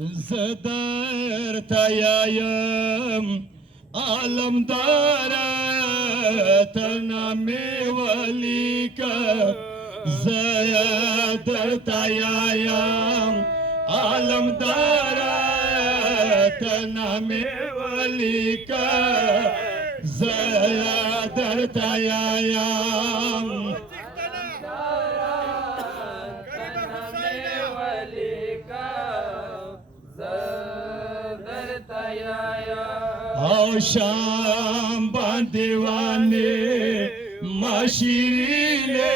زدر تیایم عالم داره تنامی ولی که زدر تیایم عالم داره تنامی ولی که زدر تیایم او شام باندیوانی ما شیرینه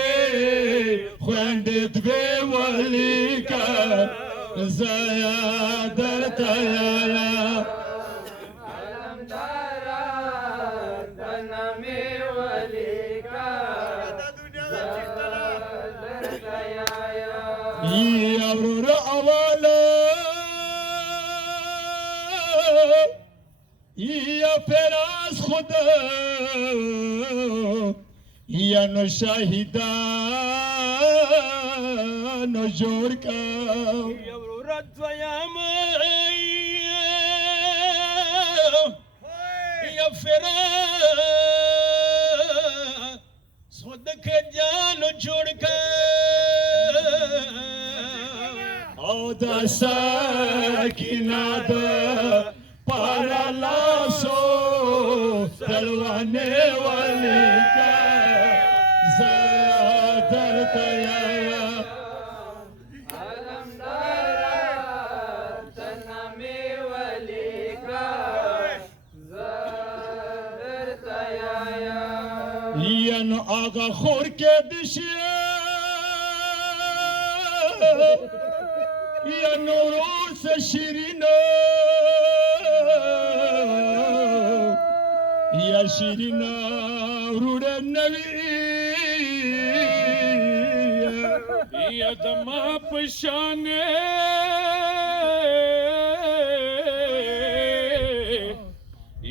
خوند دوی ولی که زیا در تیایا یا برور اوالا یا فراز خدا یا نو شاهدان جوړ کا یا ورورت دویم یا فراز خود کجانو جوړ کا او دا ساکینا دا پارا لاسو دلوانے والی کا زادر تیایا تنامی ولی کا زادر تیایا ینو آغا خور کے دشیا یا نوروز شیرینو یا شیرینا روڑے نوی یا دما پشانے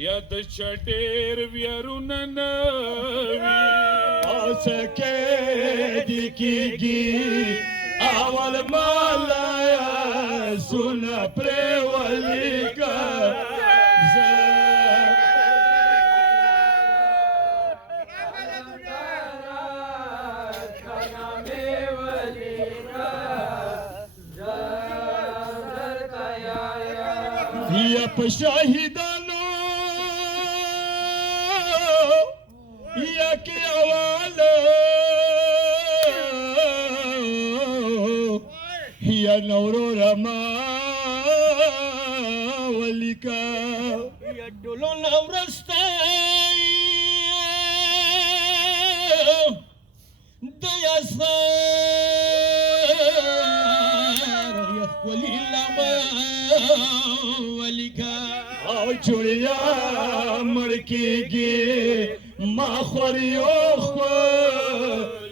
یا د چټیر ویرون نوی او سکے دیکھیگی اول مالایا سنا پریولی کا یا پشاہدانو یا کی اوالا یا نورو رما ولی کا یا ډولو نورستای د یاسار یا خلی لما ولیکا او چوڑیا مڑکی گی ما خوریو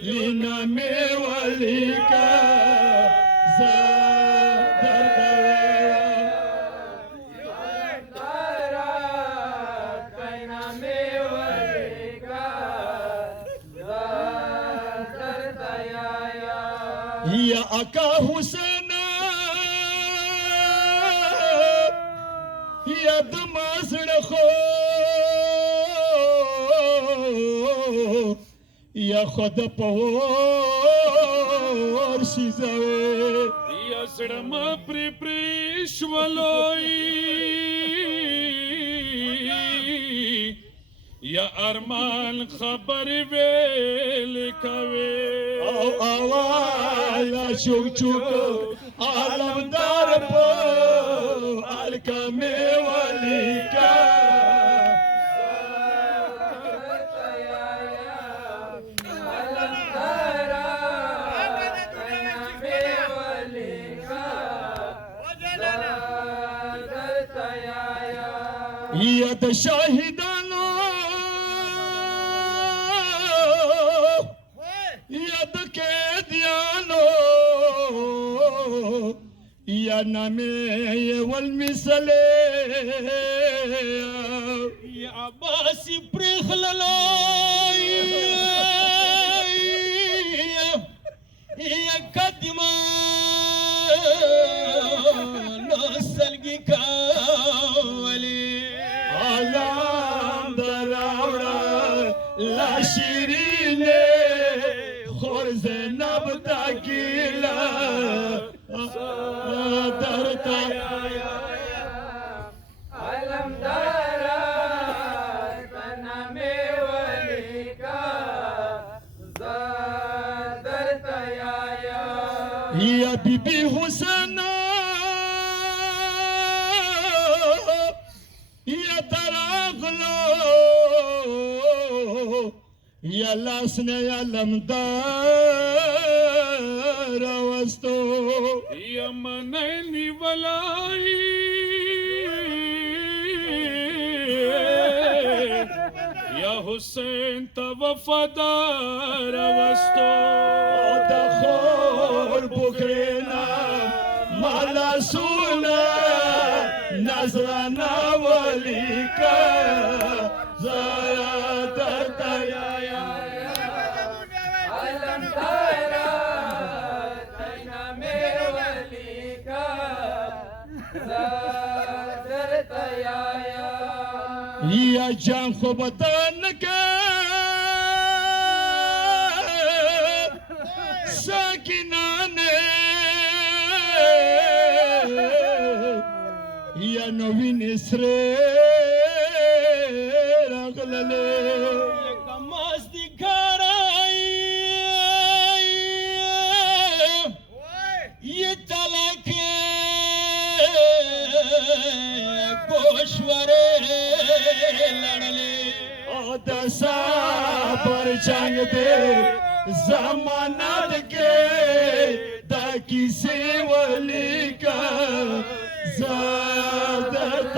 لینا میں ولی کا زادر یا اکا حسین یا دمازڑ خو یا خود پور شیزوے یا سړم پریشولوي یا ارمان خبر ویل کوي او آوایا چوک چوک عالم دار پو الکمی ولی کا یا د شاهدانو یا د قیدیانو یا نامی والمثلے یا عباسی پرخللای یا قدمان لیکولې علم دراوړه لا شیرینه خور زینب تا ګیله درته علمدارا تنام ولیکا زادر تیایا یا بی بی حسین یا تراغلو یا لاسنه یا لمدار وستو یا منی ولائی یا حسین تا وفادار وستو دا خور بکرینا مالا سونا نظرانا ولیکا زارا درتا علمدارا تنام ولیکا زادر تیایا یا جان خو بدن کے ساکنانے یا نوین اسرے رغللے کماز دی کرائی یہ تلکے گوشورے لڑلے دسا پر جنگ دے زمانت کے دا کسی ولی کا زادت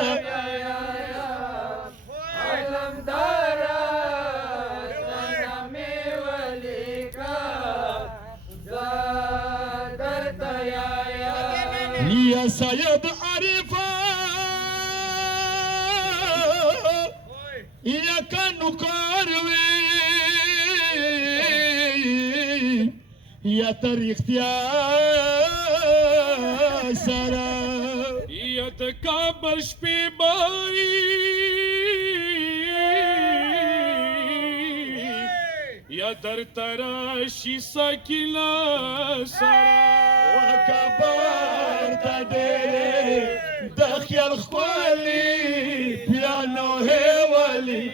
علمدارا تنام ولیکا زادر تیایا یا سید عارفہ یا کنوکاروی یا تاریختیا سارا یا تکابش پی بائی یا در تراشی سکیلا سارا وکبر تا ډېرې د خیال ښکلي پیانو هیولي